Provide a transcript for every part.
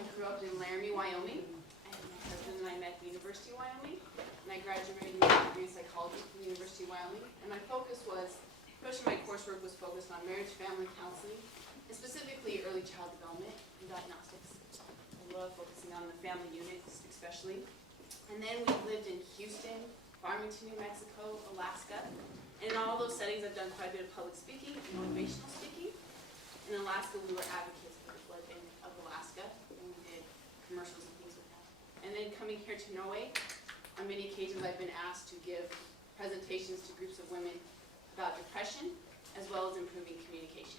I grew up in Laramie, Wyoming, and my husband and I met at the University of Wyoming, and I graduated with a degree in psychology from the University of Wyoming, and my focus was, most of my coursework was focused on marriage, family counseling, and specifically early child development and diagnostics. I love focusing on the family unit, especially. And then we lived in Houston, Farmington, New Mexico, Alaska, and in all those settings I've done quite a bit of public speaking and motivational speaking. In Alaska, we were advocates for the flood bank of Alaska, and we did commercials and things with that. And then coming here to Norway, on many occasions I've been asked to give presentations to groups of women about depression, as well as improving communication.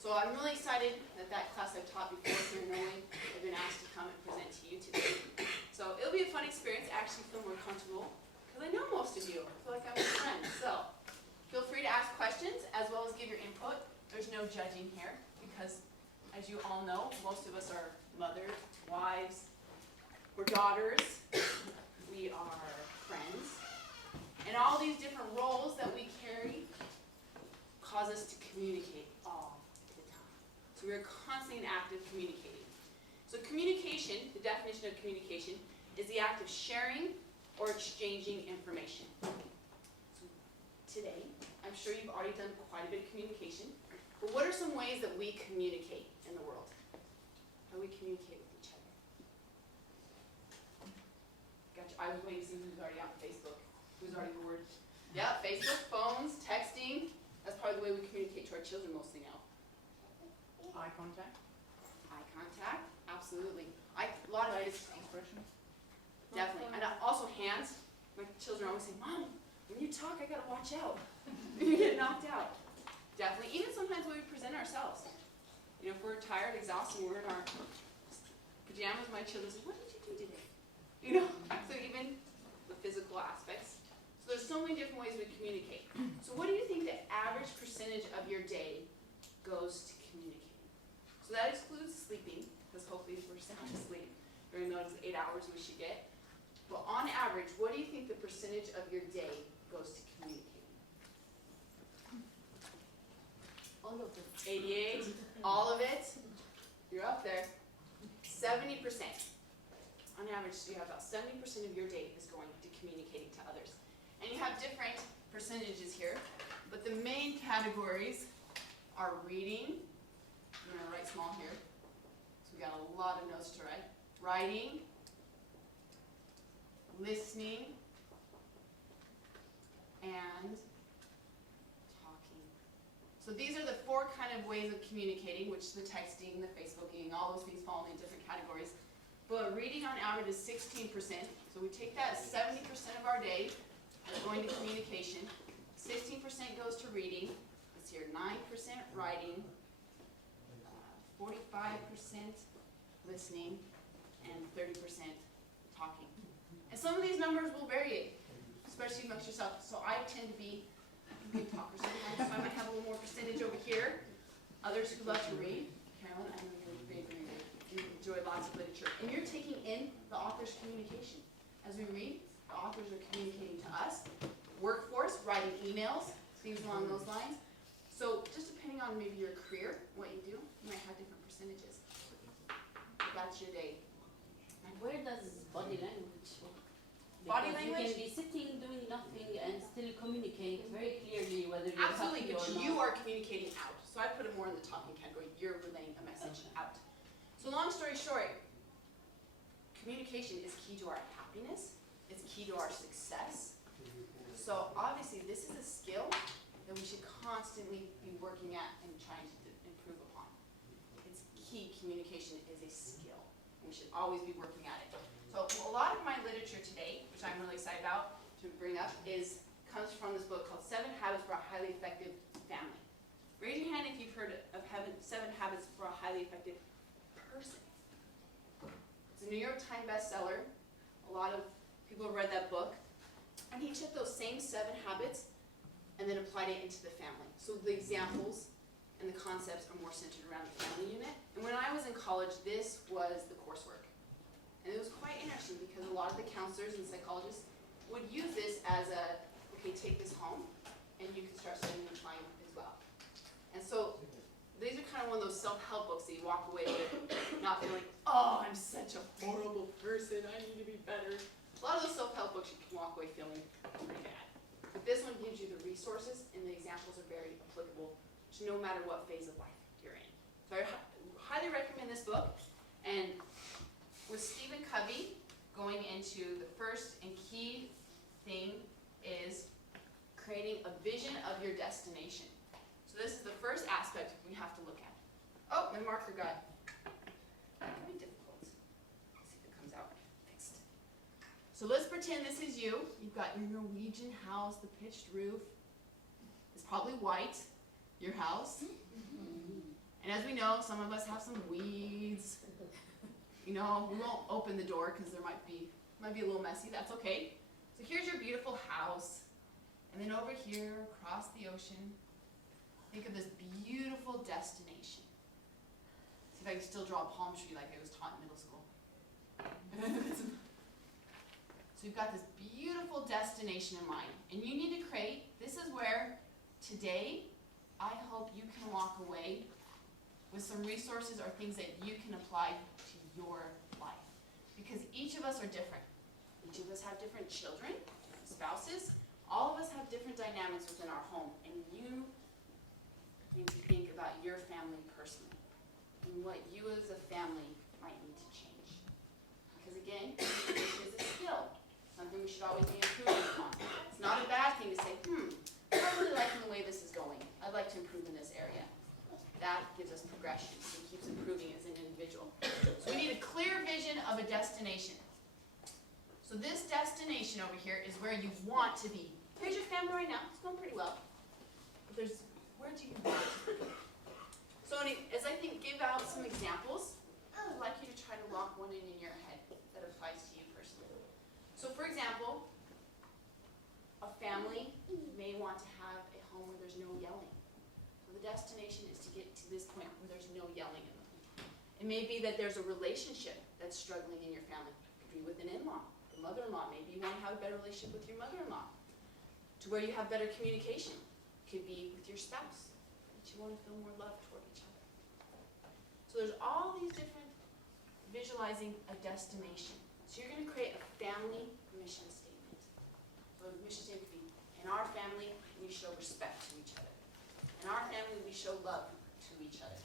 So I'm really excited that that class I've taught before here in Norway, I've been asked to come and present to you today. So it'll be a fun experience. I actually feel more comfortable, because I know most of you. I feel like I'm your friend. So feel free to ask questions, as well as give your input. There's no judging here, because as you all know, most of us are mothers, wives, we're daughters, we are friends, and all these different roles that we carry cause us to communicate all the time. So we're constantly and active communicating. So communication, the definition of communication, is the act of sharing or exchanging information. So today, I'm sure you've already done quite a bit of communication, but what are some ways that we communicate in the world? How we communicate with each other? Gotcha. I was waiting to see who's already on Facebook, who's already bored. Yeah, Facebook, phones, texting. That's probably the way we communicate to our children mostly now. Eye contact. Eye contact, absolutely. A lot of it is Expression. definitely. And also hands. My children always say, Mom, when you talk, I gotta watch out. You get knocked out. Definitely. Even sometimes when we present ourselves. You know, if we're tired, exhausted, we're in our pajamas, my children say, what did you do today? You know, so even the physical aspects. So there's so many different ways we communicate. So what do you think the average percentage of your day goes to communicating? So that excludes sleeping, because hopefully we're sound asleep during those 8 hours we should get. But on average, what do you think the percentage of your day goes to communicating? All of it. 88, all of it, you're up there. 70%. On average, you have about 70% of your day is going to communicating to others. And you have different percentages here, but the main categories are reading. I'm going to write small here, so we got a lot of notes to write. Writing, listening, and talking. So these are the 4 kind of ways of communicating, which the texting, the Facebooking, all those things fall into different categories. But reading on average is 16%. So we take that 70% of our day as going to communication. 16% goes to reading. Let's hear 9% writing, 45% listening, and 30% talking. And some of these numbers will vary, especially amongst yourself. So I tend to be a good talker sometimes, so I might have a little more percentage over here. Others who love to read. Carolyn, I know you're a big reader. You enjoy lots of literature. And you're taking in the author's communication. As we read, the authors are communicating to us. Workforce, writing emails, things along those lines. So just depending on maybe your career, what you do, you might have different percentages. But that's your day. And where does body language work? Body Because language? you can be sitting doing nothing and still communicate very clearly whether you're Absolutely, happy but or you not. are communicating out. So I put it more in the talking category. You're relaying a message out. So long story short, communication is key to our happiness. It's key to our success. So obviously this is a skill that we should constantly be working at and trying to improve upon. It's key. Communication is a skill. And we should always be working at it. So a lot of my literature today, which I'm really excited about to bring up, comes from this book called 7 Habits for a Highly Effective Family. Raise your hand if you've heard of 7 Habits for a Highly Effective Person. It's a New York Times bestseller. A lot of people have read that book. And he took those same 7 habits and then applied it into the family. So the examples and the concepts are more centered around the family unit. And when I was in college, this was the coursework. And it was quite interesting because a lot of the counselors and psychologists would use this as a, okay, take this home and you can start studying and applying as well. And so these are kind of one of those self-help books that you walk away with not feeling, oh, oh, I'm such a horrible person, I need to be better. A lot of those self-help books you can walk away feeling pretty bad. But this one gives you the resources, and the examples are very applicable to no matter what phase of life you're in. So I highly recommend this book. And with Stephen Covey, going into the first and key thing is creating a vision of your destination. So this is the first aspect we have to look at. Oh, my marker got very difficult. Let's see if it comes out fixed. So let's pretend this is you. You've got your Norwegian house, the pitched roof. It's probably white, your house. And as we know, some of us have some weeds. You know, we won't open the door because there might be a little messy. That's okay. So here's your beautiful house. And then over here, across the ocean, think of this beautiful destination. See if I can still draw a palm tree like I was taught in middle school. So you've got this beautiful destination in mind. And you need to create, this is where today, I hope you can walk away with some resources or things that you can apply to your life. Because each of us are different. Each of us have different children, spouses. All of us have different dynamics within our home. And you need to think about your family personally and what you as a family might need to change. Because again, communication is a skill. Something we should always be improving upon. It's not a bad thing to say, I'm not really liking the way this is going. I'd like to improve in this area. That gives us progression and keeps improving as an individual. So we need a clear vision of a destination. So this destination over here is where you want to be. Here's your family right now. It's going pretty well. But where do you want to be? So as I give out some examples, I'd like you to try to lock one in your head that applies to you personally. So for example, a family may want to have a home where there's no yelling. So the destination is to get to this point where there's no yelling in the home. It may be that there's a relationship that's struggling in your family. It could be with an in-law, the mother-in-law. Maybe you want to have a better relationship with your mother-in-law, to where you have better communication. It could be with your spouse, that you want to feel more love toward each other. So there's all these different visualizing a destination. So you're going to create a family mission statement. So the mission statement could be, in our family, we show respect to each other. In our family, we show love to each other.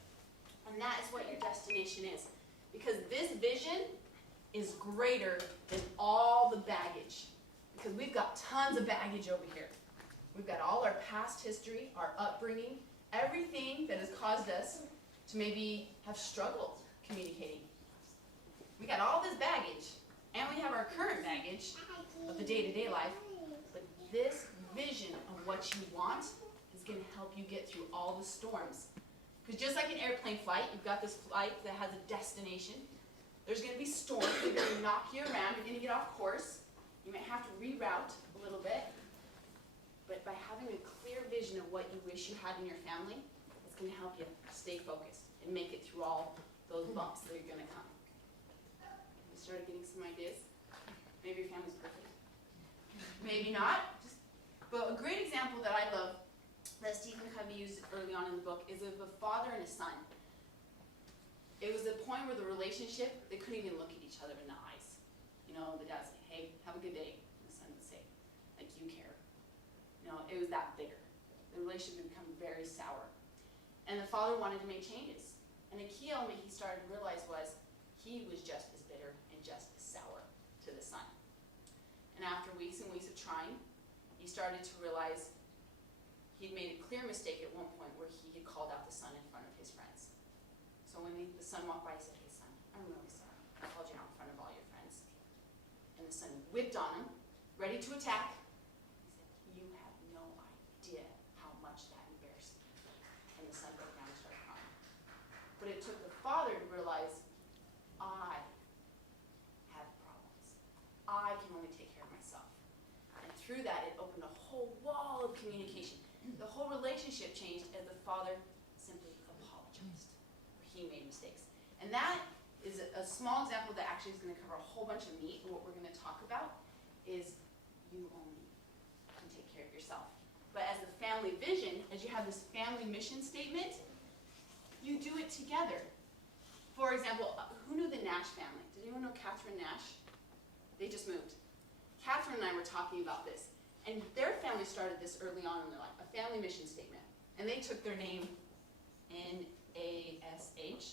And that is what your destination is. Because this vision is greater than all the baggage. Because we've got tons of baggage over here. We've got all our past history, our upbringing, everything that has caused us to maybe have struggled communicating. We got all this baggage, and we have our current baggage of the day-to-day life. But this vision of what you want is going to help you get through all the storms. Because just like an airplane flight, you've got this flight that has a destination. There's going to be storms that are going to knock you around. You're going to get off course. You might have to reroute a little bit. But by having a clear vision of what you wish you had in your family, it's going to help you stay focused and make it through all those bumps that are going to come. You started getting some ideas? Maybe your family's perfect. Maybe not. But a great example that I love that Stephen Covey used early on in the book is of a father and a son. It was a point where the relationship, they couldn't even look at each other in the eyes. You know, the dad would say, hey, have a good day. And the son would say, like, you care. You know, it was that bitter. The relationship had become very sour. And the father wanted to make changes. And a key element he started to realize was he was just as bitter and just as sour to the son. And after weeks and weeks of trying, he started to realize he'd made a clear mistake at one point where he had called out the son in front of his friends. So when the son walked by, he said, hey son, I'm really sorry. I called you out in front of all your friends. And the son whipped on him, ready to attack. He said, you have no idea how much that embarrassed me. And the son broke down and started crying. But it took the father to realize, I have problems. I can only take care of myself. And through that, it opened a whole wall of communication. The whole relationship changed as the father simply apologized, where he made mistakes. And that is a small example that actually is going to cover a whole bunch of meat. And what we're going to talk about is you only can take care of yourself. But as the family vision, as you have this family mission statement, you do it together. For example, who knew the Nash family? Did anyone know Catherine Nash? They just moved. Catherine and I were talking about this, and their family started this early on in their life, a family mission statement. And they took their name, N-A-S-H.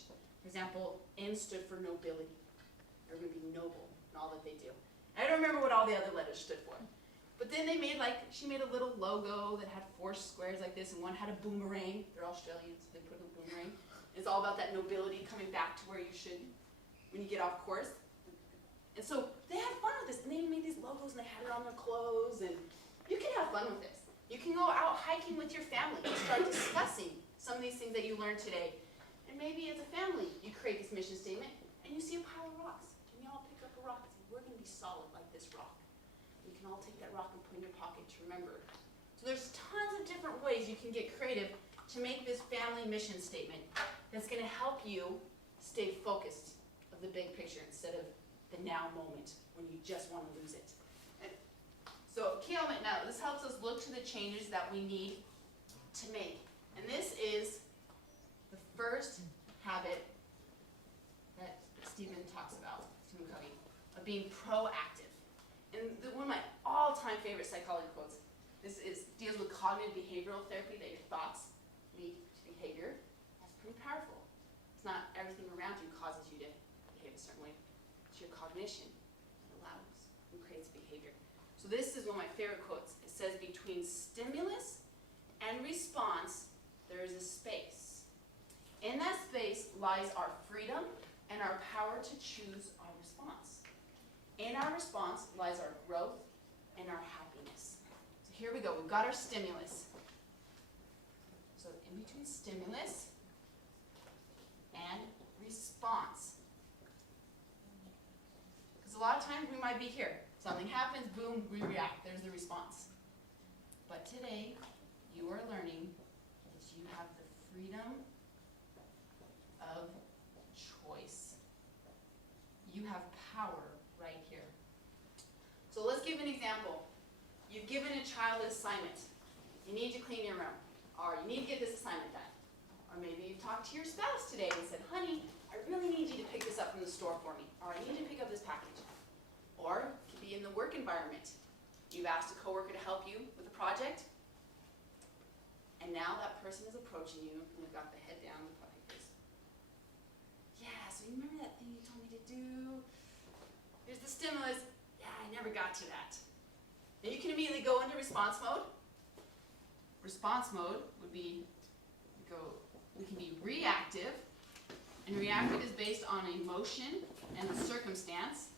For example, N stood for nobility. They're going to be noble in all that they do. I don't remember what all the other letters stood for. But then they made she made a little logo that had 4 squares like this, and one had a boomerang. They're Australians, so they put a boomerang. It's all about that nobility coming back to where you should when you get off course. And so they had fun with this, and they made these logos, and they had it on their clothes, and you can have fun with this. You can go out hiking with your family and start discussing some of these things that you learned today. And maybe as a family, you create this mission statement, and you see a pile of rocks, and you all pick up a rock and say, we're going to be solid like this rock. You can all take that rock and put in your pocket to remember. So there's tons of different ways you can get creative to make this family mission statement that's going to help you stay focused of the big picture instead of the now moment when you just want to lose it. And so key element now, this helps us look to the changes that we need to make. And this is the first habit that Stephen talks about, Stephen Covey, of being proactive. And one of my all-time favorite psychology quotes, this deals with cognitive behavioral therapy, that your thoughts lead to behavior. That's pretty powerful. It's not everything around you causes you to behave a certain way. It's your cognition that allows and creates behavior. So this is one of my favorite quotes. It says, between stimulus and response, there is a space. In that space lies our freedom and our power to choose our response. In our response lies our growth and our happiness. So here we go. We've got our stimulus. So in between stimulus and response. Because a lot of times we might be here. Something happens, boom, we react. There's the response. But today, you are learning that you have the freedom of choice. You have power right here. So let's give an example. You've given a child an assignment. You need to clean your room. Or you need to get this assignment done. Or maybe you've talked to your spouse today and said, honey, I really need you to pick this up from the store for me. Or I need you to pick up this package. Or it could be in the work environment. You've asked a coworker to help you with a project. And now that person is approaching you and they've got the head down with puppy face. Yeah, so you remember that thing you told me to do? Here's the stimulus. Yeah, I never got to that. Now you can immediately go into response mode. Response mode would be, we can be reactive. And reactive is based on emotion and the circumstance.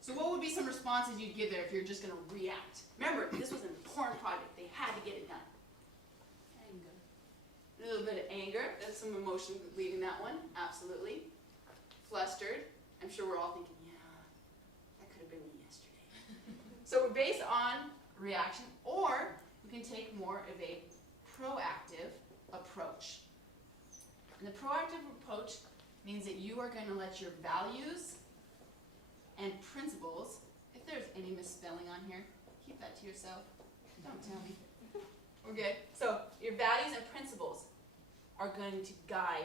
So what would be some responses you'd give there if you're just going to react? Remember, this was an important project. They had to get it done. Anger. A little bit of anger. There's some emotion leading that one. Absolutely. Flustered. I'm sure we're all thinking, yeah, that could have been me yesterday. So we're based on reaction, or we can take more of a proactive approach. And the proactive approach means that you are going to let your values and principles, if there's any misspelling on here, keep that to yourself. Don't tell me. We're good. So your values and principles are going to guide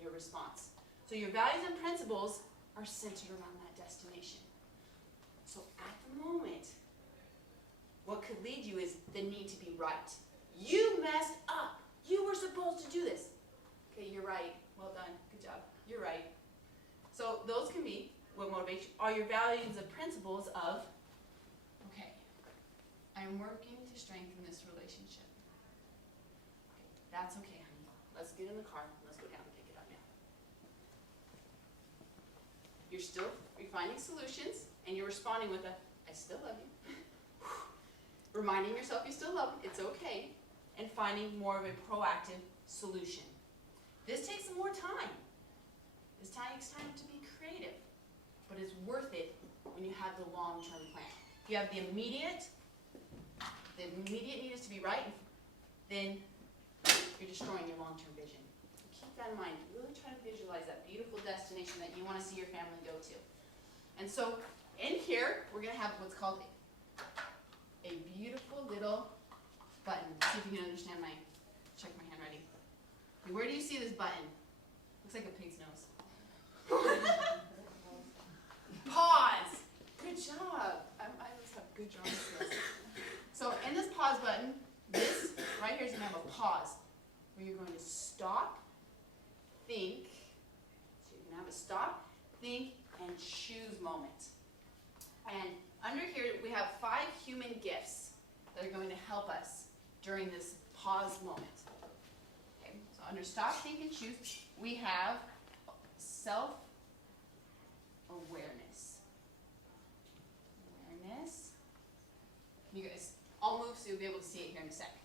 your response. So your values and principles are centered around that destination. So at the moment, what could lead you is the need to be right. You messed up. You were supposed to do this. Okay, you're right. Well done. Good job. You're right. So those can be what motivates you are your values and principles of, okay, I'm working to strengthen this relationship. Okay, that's okay, honey. Let's get in the car. Let's go down and pick it up now. You're still finding solutions, and you're responding with a, I still love you. Reminding yourself you still love them. It's okay. And finding more of a proactive solution. This takes some more time. This takes time to be creative. But it's worth it when you have the long-term plan. If you have the immediate need is to be right, then you're destroying your long-term vision. So keep that in mind. Really try to visualize that beautiful destination that you want to see your family go to. And so in here, we're going to have what's called a beautiful little button. See if you can understand check my handwriting. Where do you see this button? Looks like a pig's nose. Pause. Good job. I must have good drawing skills. So in this pause button, this right here is going to have a pause where you're going to stop, think. So you're going to have a stop, think, and choose moment. And under here we have 5 human gifts that are going to help us during this pause moment. Okay, so under stop, think, and choose, we have self-awareness. Awareness. You guys, I'll move so you'll be able to see it here in a sec.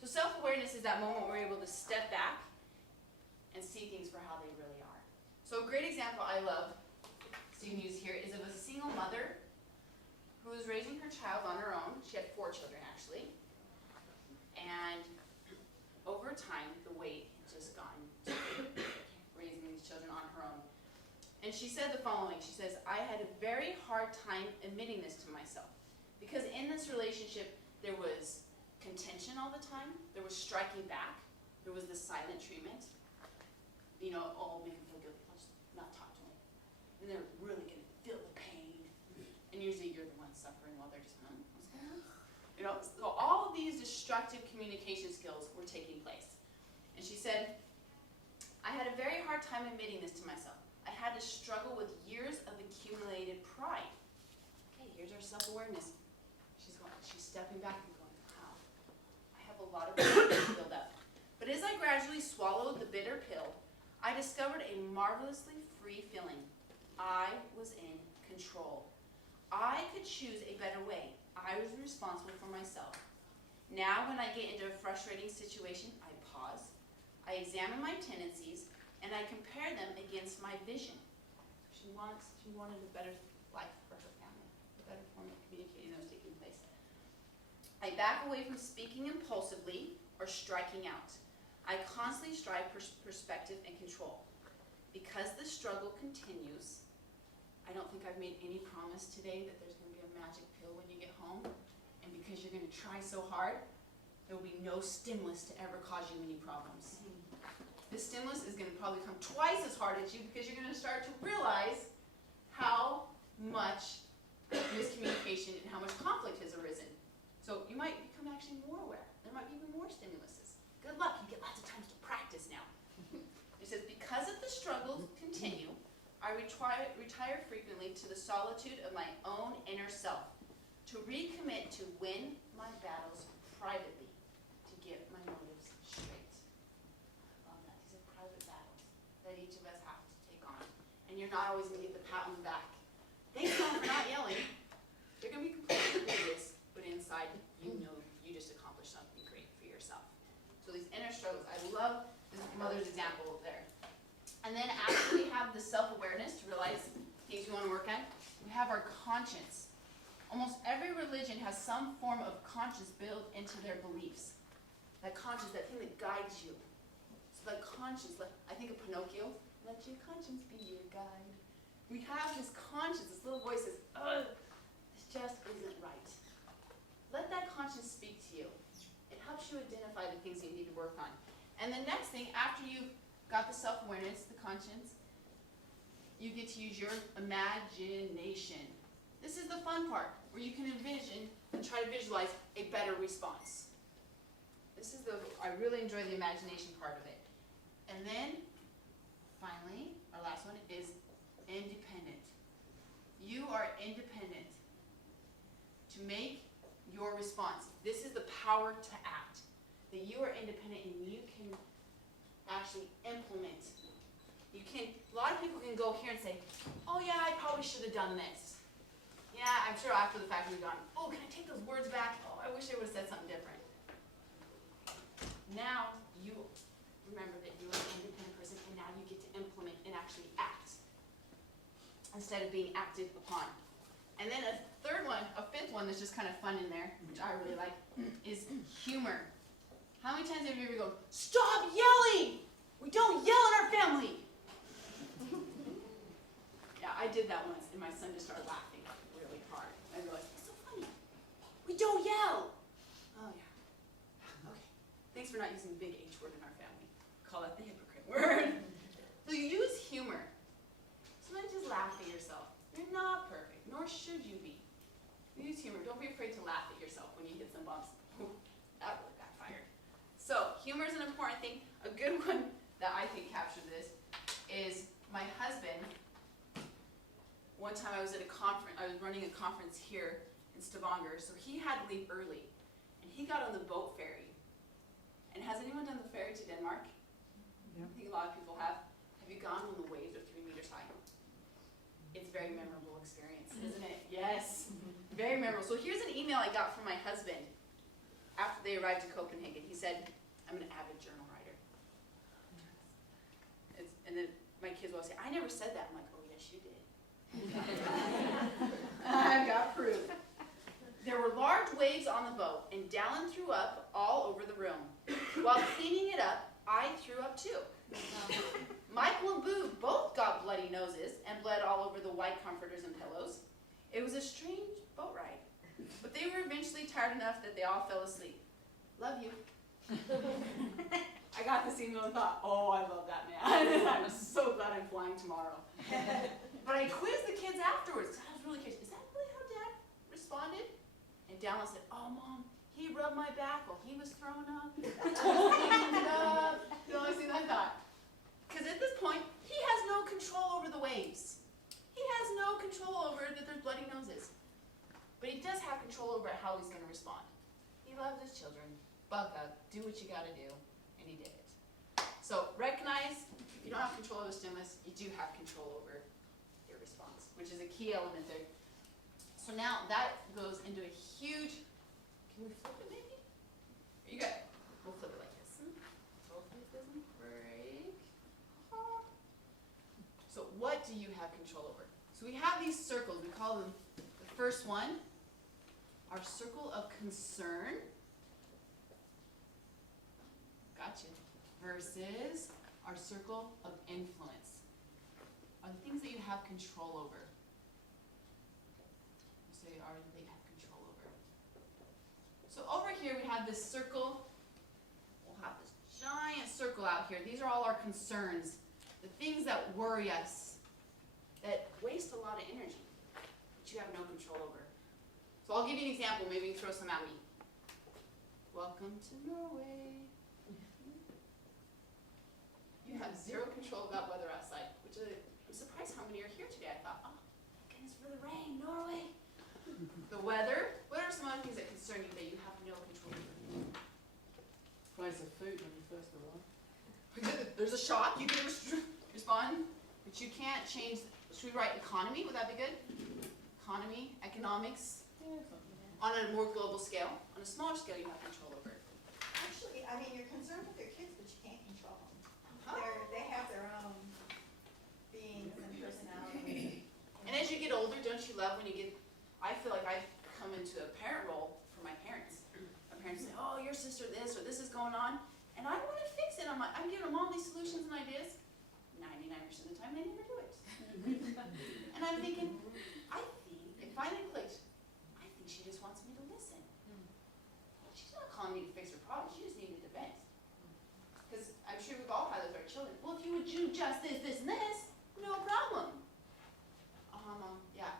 So self-awareness is that moment where we're able to step back and see things for how they really are. So a great example I love, so you can use here, is of a single mother who was raising her child on her own. She had 4 children actually. And over time, the weight had just gotten to raising these children on her own. And she said the following. She says, I had a very hard time admitting this to myself. Because in this relationship, there was contention all the time. There was striking back. There was the silent treatment. You know, oh, we can feel guilty. Let's not talk to them. And they're really going to feel the pain. And usually you're the one suffering while they're just, what's going on? You know, so all of these destructive communication skills were taking place. And she said, I had a very hard time admitting this to myself. I had to struggle with years of accumulated pride. Okay, here's our self-awareness. She's stepping back and going, wow, I have a lot of pride to build up. But as I gradually swallowed the bitter pill, I discovered a marvelously free feeling. I was in control. I could choose a better way. I was responsible for myself. Now when I get into a frustrating situation, I pause, I examine my tendencies, and I compare them against my vision. She wanted a better life for her family, a better form of communicating that was taking place. I back away from speaking impulsively or striking out. I constantly strive for perspective and control. Because the struggle continues, I don't think I've made any promise today that there's going to be a magic pill when you get home. And because you're going to try so hard, there will be no stimulus to ever cause you any problems. This stimulus is going to probably come twice as hard at you because you're going to start to realize how much miscommunication and how much conflict has arisen. So you might become actually more aware. There might be even more stimuluses. Good luck, you get lots of times to practice now. It says, because of the struggles continue, I retire frequently to the solitude of my own inner self, to recommit to win my battles privately, to get my motives straight. I love that. These are private battles that each of us have to take on. And you're not always going to get the pat on the back. Thanks, Mom, for not yelling. They're going to be completely oblivious, but inside, you know you just accomplished something great for yourself. So these inner struggles, I love this mother's example there. And then after we have the self-awareness to realize things we want to work on, we have our conscience. Almost every religion has some form of conscience built into their beliefs. That conscience, that thing that guides you. So that conscience, I think of Pinocchio, let your conscience be your guide. We have this conscience, this little voice says, ugh, this just isn't right. Let that conscience speak to you. It helps you identify the things that you need to work on. And the next thing, after you've got the self-awareness, the conscience, you get to use your imagination. This is the fun part, where you can envision and try to visualize a better response. I really enjoy the imagination part of it. And then, finally, our last one is independent. You are independent to make your response. This is the power to act. That you are independent and you can actually implement. A lot of people can go here and say, oh yeah, I probably should have done this. Yeah, I'm sure after the fact we've gone, oh, can I take those words back? Oh, I wish I would have said something different. Now, you remember that you're an independent person and now you get to implement and actually act instead of being acted upon. And then a fifth one that's just kind of fun in there, which I really like, is humor. How many times have you ever gone, stop yelling! We don't yell in our family! Yeah, I did that once, and my son just started laughing really hard. I realized, it's so funny. We don't yell! Oh, yeah. Okay. Thanks for not using the big H word in our family. Call that the hypocrite word. So you use humor. Sometimes just laugh at yourself. You're not perfect, nor should you be. Use humor. Don't be afraid to laugh at yourself when you hit some bumps. That really backfired. So humor is an important thing. A good one that I think captures this is my husband. One time I was at a conference, I was running a conference here in Stavanger, so he had to leave early. And he got on the boat ferry. And has anyone done the ferry to Denmark? Yeah. I think a lot of people have. Have you gone when the waves are 3 meters high? It's a very memorable experience, isn't it? Yes, very memorable. So here's an email I got from my husband after they arrived in Copenhagen. He said, I'm an avid journal writer. And then my kids will say, I never said that. I'm like, oh yes, you did. I've got proof. There were large waves on the boat, and Dallin threw up all over the room. While cleaning it up, I threw up too. Michael and Boo both got bloody noses and bled all over the white comforters and pillows. It was a strange boat ride, but they were eventually tired enough that they all fell asleep. Love you. I got this email and thought, oh, I love that man. I'm so glad I'm flying tomorrow. But I quizzed the kids afterwards. I was really curious. Is that really how Dad responded? And Dallin said, oh, Mom, he rubbed my back while he was throwing up. Cleaned it up. The only thing I thought. Because at this point, he has no control over the waves. He has no control over that there's bloody noses. But he does have control over how he's going to respond. He loves his children. Buck up. Do what you got to do. And he did it. So recognize, if you don't have control over the stimulus, you do have control over your response, which is a key element there. So now that goes into a huge, can we flip it maybe? Are you good? We'll flip it like this. Hopefully it doesn't break. So what do you have control over? So we have these circles. We call them, the first one, our circle of concern. Gotcha. Versus our circle of influence. Are the things that you have control over. So are that you have control over. So over here we have this circle. We'll have this giant circle out here. These are all our concerns. The things that worry us. That waste a lot of energy. That you have no control over. So I'll give you an example. Maybe you can throw some at me. Welcome to Norway. You have zero control about weather outside, which I'm surprised how many are here today. I thought, oh, goodness for the rain, Norway. The weather. What are some other things that concern you that you have no control over? Price of food when you first arrive. There's a shock. You can respond, but you can't change. Should we write economy? Would that be good? Economy, economics. Yeah, something. On a more global scale. On a smaller scale, you have control over. Actually, I mean, you're concerned with your kids, but you can't control them. Oh. They have their own beings and personality. And as you get older, don't you love when you get, I feel like I've come into a parent role for my parents. My parents say, oh, your sister this or this is going on. And I want to fix it. I'm giving them all these solutions and ideas. 99% of the time, they never do it. And I'm thinking, I think, it finally clicked, I think she just wants me to listen. She's not calling me to fix her problem. She just needed to vent. Because I'm sure we've all had those with our children. Well, if you would do just this, this, and this, no problem. Mom, yeah.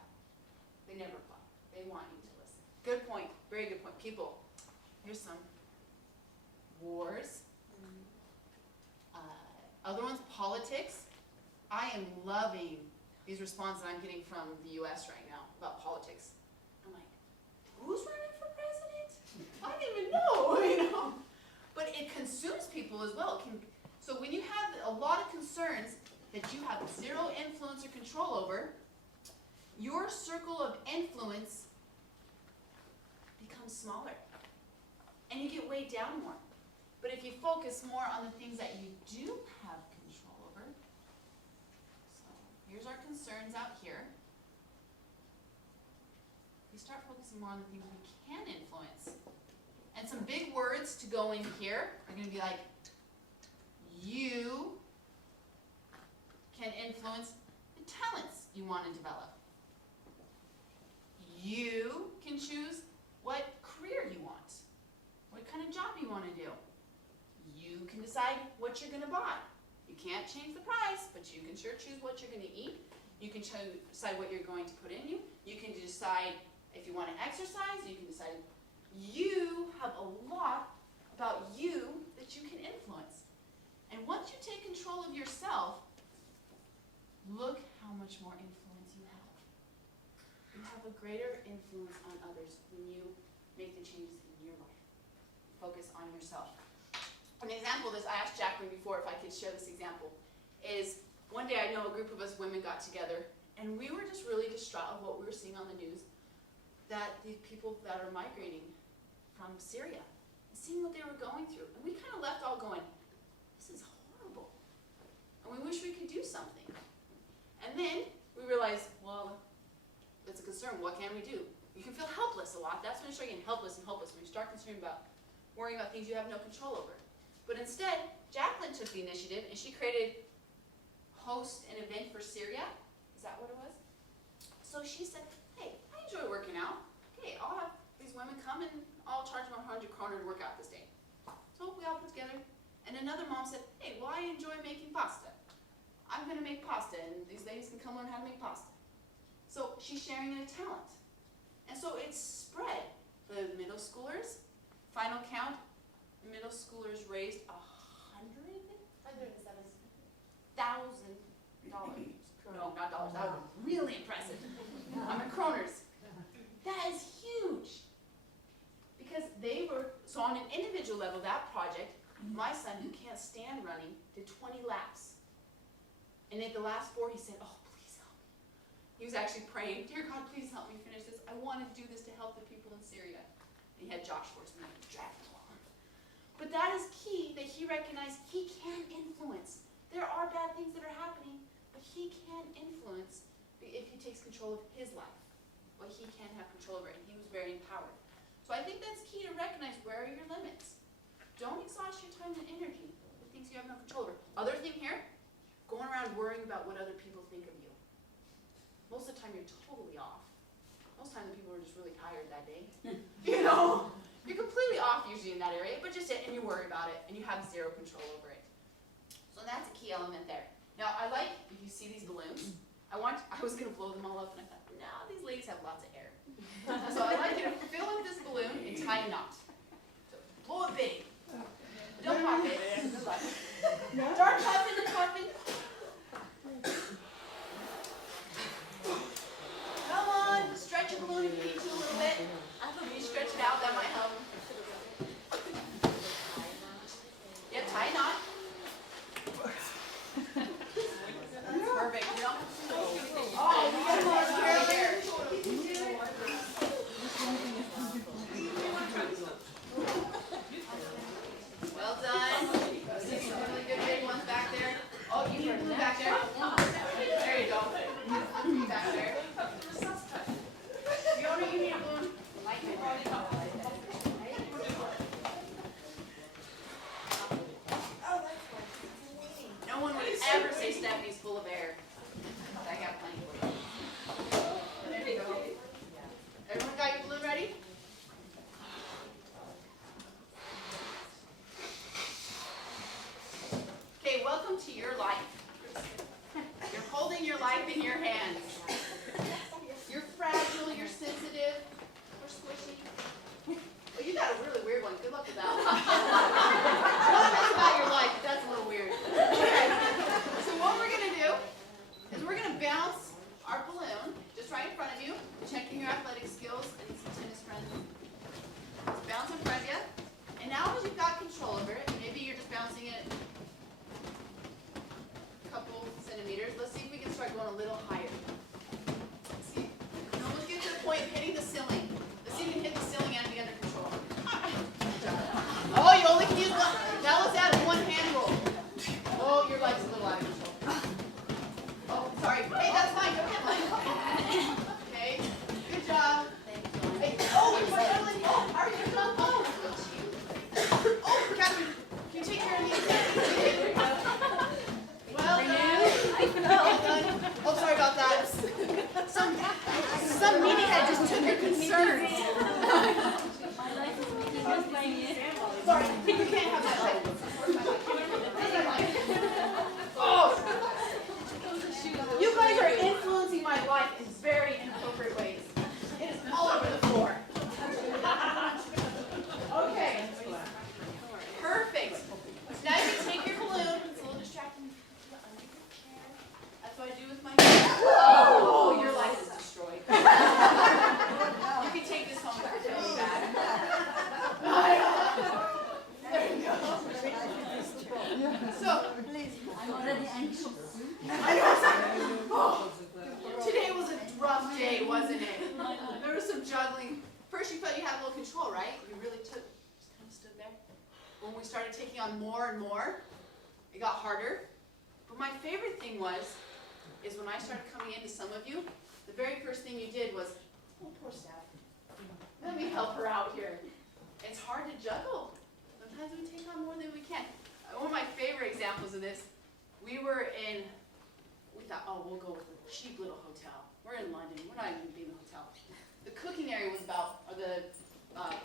They never apply. They want you to listen. Good point. Very good point. People, here's some. Wars. Other ones, politics. I am loving these responses I'm getting from the U.S. right now about politics. I'm like, who's running for president? I didn't even know, But it consumes people as well. So when you have a lot of concerns that you have zero influence or control over, your circle of influence becomes smaller. And you get weighed down more. But if you focus more on the things that you do have control over, so here's our concerns out here. We start focusing more on the things we can influence. And some big words to go in here are going to be like, you can influence the talents you want to develop. You can choose what career you want, what kind of job you want to do. You can can decide what you're gonna buy. You can't change the price, but you can sure choose what you're gonna eat. You can decide what you're going to put in you. You can decide if you wanna exercise. You can decide. You have a lot about you that you can influence. And once you take control of yourself, look how much more influence you have. You have a greater influence on others when you make the changes in your life. Focus on yourself. An example of this, I asked Jacqueline before if I could share this example, is one day I know a group of us women got together and we were just really distraught of what we were seeing on the news, that the people that are migrating from Syria, seeing what they were going through. And we kind of left all going, this is horrible. And we wish we could do something. And then we realized, well, it's a concern. What can we do? You can feel helpless a lot. That's when you start getting helpless and hopeless, when you start worrying about things you have no control over. But instead, Jacqueline took the initiative and she host an event for Syria. Is that what it was? So she said, hey, I enjoy working out. Okay, I'll have these women come and I'll charge them 100 kroner to work out this day. So we all put together. And another mom said, hey, well, I enjoy making pasta. I'm going to make pasta and these ladies can come learn how to make pasta. So she's sharing a talent. And so it's spread. The middle schoolers, final count, the middle schoolers raised $107,000. No, not dollars. That was really impressive. I'm in kroners. That is huge. Because they were, so on an individual level, that project, my son, who can't stand running, did 20 laps. And at the last 4, he said, oh, please help me. He was actually praying, dear God, please help me finish this. I want to do this to help the people in Syria. And he had Josh Forsman dragging along. But that is key, that he recognized he can influence. There are bad things that are happening, but he can influence if he takes control of his life. What he can have control over, and he was very empowered. So I think that's key to recognize, where are your limits? Don't exhaust your time and energy with things you have no control over. Other thing here, going around worrying about what other people think of you. Most of the time you're totally off. Most of the time the people are just really tired that day. You know? You're completely off usually in that area, but just sit and you worry about it and you have zero control over it. So that's a key element there. Now I like, if you see these balloons, I was gonna blow them all up and I thought, no, these ladies have lots of air. So I'd like you to fill up this balloon and tie a knot. So blow it big. Don't pop it. Good luck. Start puffing and puffing. Come on, stretch your balloon if you need to a little bit. If you stretch it out, that might help. Yep, tie a knot. That's perfect. You don't have to do anything. Oh, we got more hair there. Well done. See some really good big ones back there. Oh, you need glue back there. There you go. Glue back there. Fiona, you need a balloon. Like it. No one would ever say Stephanie's full of air. I got plenty for you. There you go. Everyone got your balloon ready? Okay, welcome to your life. You're holding your life in your hands. You're fragile, you're sensitive, you're squishy. Well, you got a really weird one. Good luck with that one. That's about your life, but that's a little weird. Okay. So what we're going to do is we're going to bounce our balloon just right in front of you, checking your athletic skills and some tennis friends. Just bounce in front of you. And now as you've got control over it, maybe you're just bouncing it a couple centimeters. Let's see if we can start going a little higher. So, I'm already anxious. today was a rough day, wasn't it? There was some juggling. First you felt you had a little control, right? You really just kind of stood there. When we started taking on more and more, it got harder. But my favorite thing is when I started coming into some of you, the very first thing you did was, oh, poor Steph. Let me help her out here. It's hard to juggle. Sometimes we take on more than we can. One of my favorite examples of this, we thought, oh, we'll go with a cheap little hotel. We're in London. We're not even going to be in the hotel. The cooking area was about, or the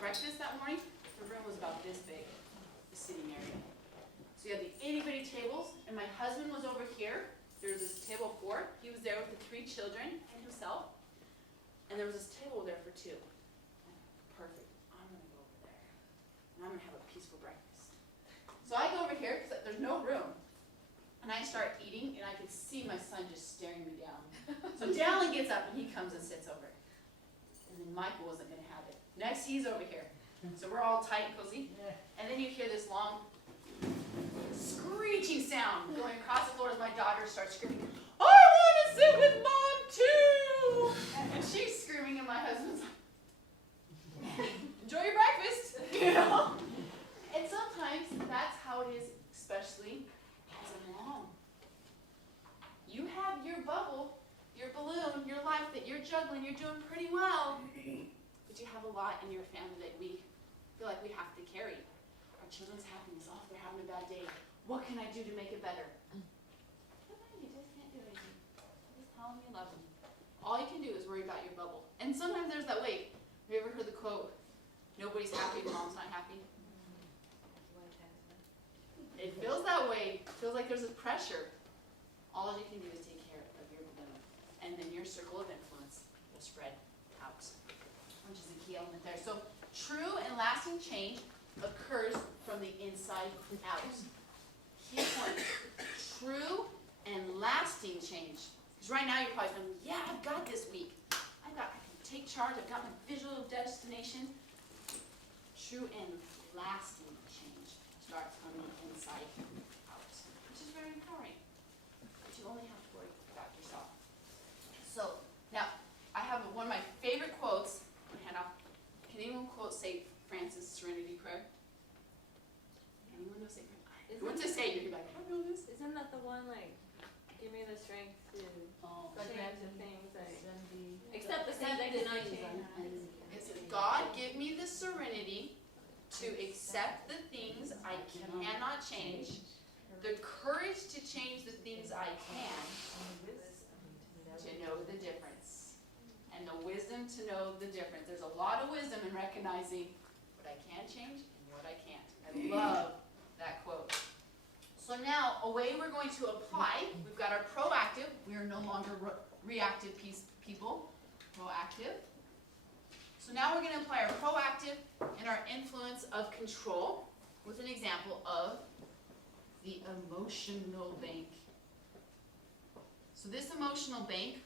breakfast that morning, the room was about this big, the sitting area. So you had the itty bitty tables, and my husband was over here. There was this table of 4. He was there with the 3 children and himself. And there was this table there for 2. Perfect. I'm going to go over there. And I'm going to have a peaceful breakfast. So I go over here, because there's no room. And I start eating, and I could see my son just staring me down. So Dallin gets up, and he comes and sits over. And then Michael wasn't going to have it. Next, he's over here. So we're all tight and cozy. And then you hear this long screeching sound going across the floor as my daughter starts screaming, I want to sit with Mom too! And she's screaming, and my husband's like, enjoy your breakfast, you know? And sometimes that's how it is, especially as a mom. You have your bubble, your balloon, your life that you're juggling, you're doing pretty well, but you have a lot in your family that we feel like we have to carry. Our children's happiness, oh, they're having a bad day. What can I do to make it better? Sometimes you just can't do anything. Just tell them you love them. All you can do is worry about your bubble. And sometimes there's that weight. Have you ever heard the quote, nobody's happy when mom's not happy? It feels that way. It feels like there's a pressure. All you can do is take care of your balloon. And then your circle of influence will spread out, which is a key element there. So true and lasting change occurs from the inside out. Key point, true and lasting change. Because right now you're probably going, yeah, I've got this week. I can take charge. I've got my visual destination. True and lasting change starts from the inside out, which is very empowering. But you only have to worry about yourself. So now I have one of my favorite quotes. I'm gonna hand off. Can anyone quote St. Francis' Serenity Prayer? Anyone know St. Francis? What to say? You're like, I don't know this. Isn't that the one like, give me the strength to change the things like, accept the things I cannot change? It says, God, give me the serenity to accept the things I cannot change, the courage to change the things I can, to know the difference, and the wisdom to know the difference. There's a lot of wisdom in recognizing what I can change and what I can't. I love that quote. So now, a way we're going to apply, we've got our proactive. We are no longer reactive people, proactive. So now we're going to apply our proactive and our influence of control with an example of the emotional bank. So this emotional bank,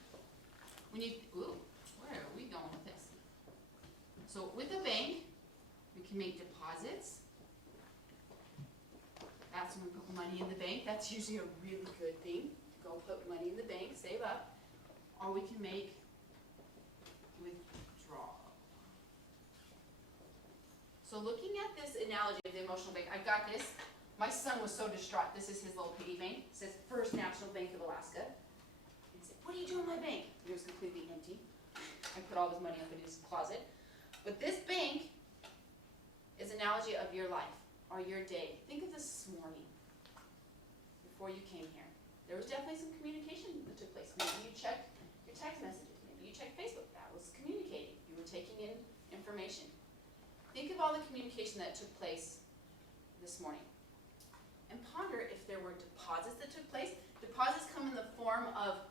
when you, where are we going with this? So with a bank, we can make deposits. That's when we put money in the bank. That's usually a really good thing. Go put money in the bank, save up. Or we can make withdrawal. So looking at this analogy of the emotional bank, I've got this. My son was so distraught. This is his little piggy bank. It says First National Bank of Alaska. He said, what do you do in my bank? It was completely empty. I put all his money up in his closet. But this bank is an analogy of your life or your day. Think of this morning before you came here. There was definitely some communication that took place. Maybe you checked your text messages. Maybe you checked Facebook. That was communicating. You were taking in information. Think of all the communication that took place this morning. And ponder if there were deposits that took place. Deposits come in the form of,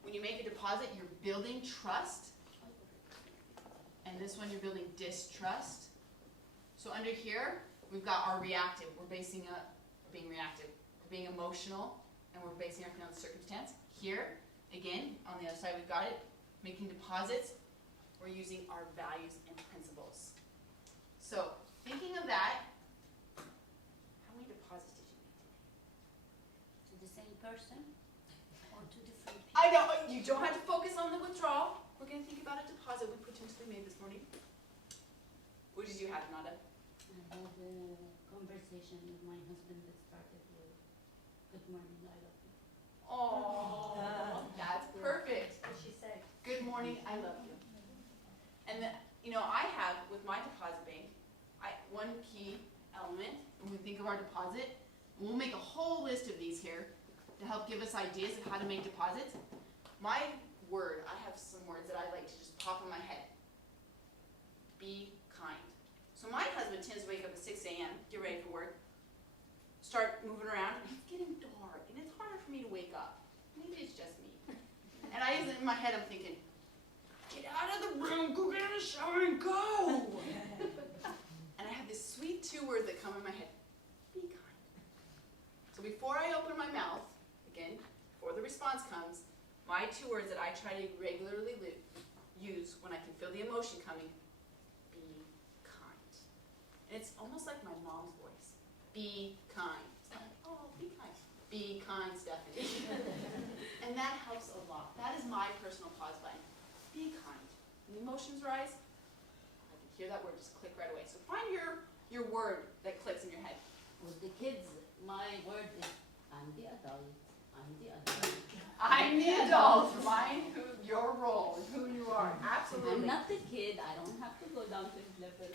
when you make a deposit, you're building trust. And this one, you're building distrust. So under here, we've got our reactive. We're basing being reactive. We're being emotional, and we're basing everything on the circumstance. Here, again, on the other side, we've got it. Making deposits, we're using our values and principles. So, thinking of that, how many deposits did you make today? the same person or two different people? I know, you don't have to focus on the withdrawal. We're gonna think about a deposit we potentially made this morning. What did you have, Nada? I had a conversation with my husband that started with, "Good morning, I love you." Oh, that's perfect. What'd she say? Good morning, I love you. And I have with my deposit bank, one key element when we think of our deposit, and we'll make a whole list of these here to help give us ideas of how to make deposits. My word, I have some words that I like to just pop in my head. Be kind. So my husband tends to wake up at 6 a.m., get ready for work, start moving around, and it's getting dark, and it's harder for me to wake up. Maybe it's just me. And in my head, I'm thinking, get out of the room, go get in the shower and go. And I have these sweet 2 words that come in my head. Be kind. So before I open my mouth, again, before the response comes, my 2 words that I try to regularly use when I can feel the emotion coming, be kind. And it's almost like my mom's voice. Be kind. It's not like, oh, be kind. Be kind, Stephanie. And that helps a lot. That is my personal pause button. Be kind. When the emotions rise, I can hear that word just click right away. So find your word that clicks in your head. With the kids, my word is, "I'm the adult, I'm the adult." I'm the adult. Find your role, who you are. Absolutely. I'm not the kid, I don't have to go down to his level.